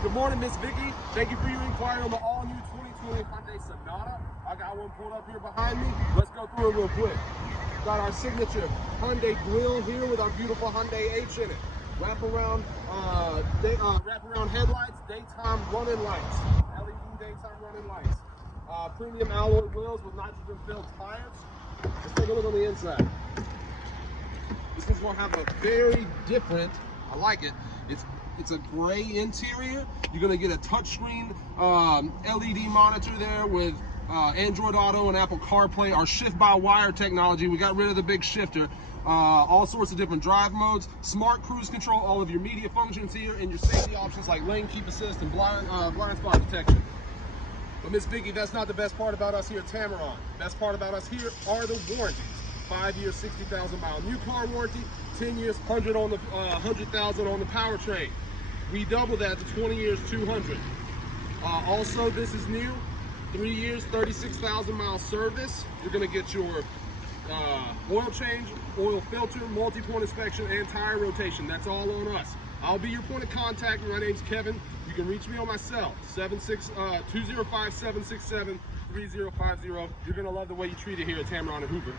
Good morning, Miss Vickie. Thank you for your inquiry on the all-new 2020 Hyundai Sonata. I got one pulled up here behind me. Let's go through it real quick. Got our signature Hyundai grille here with our beautiful Hyundai H in it. Wraparound headlights, daytime running lights, LED daytime running lights. Premium alloy wheels with nitrogen-filled tires. Let's take a look on the inside. This one's gonna have a very different, I like it. It's a gray interior. You're gonna get a touchscreen LED monitor there with Android Auto and Apple CarPlay. Our shift-by-wire technology. We got rid of the big shifter. All sorts of different drive modes, smart cruise control, all of your media functions here, and your safety options like lane keep assist and blind spot detection. But Miss Vickie, that's not the best part about us here at Tameron. Best part about us here are the warranties. 5 years, 60,000 mile new car warranty, 10 years, 100,000 on the powertrain. We double that to 20 years, 200. Also, this is new, 3 years, 36,000 mile service. You're gonna get your oil change, oil filter, multi-point inspection, and tire rotation. That's all on us. I'll be your point of contact. My name's Kevin. You can reach me on my cell, 205-767-3050. You're gonna love the way you treat it here at Tameron and Hoover.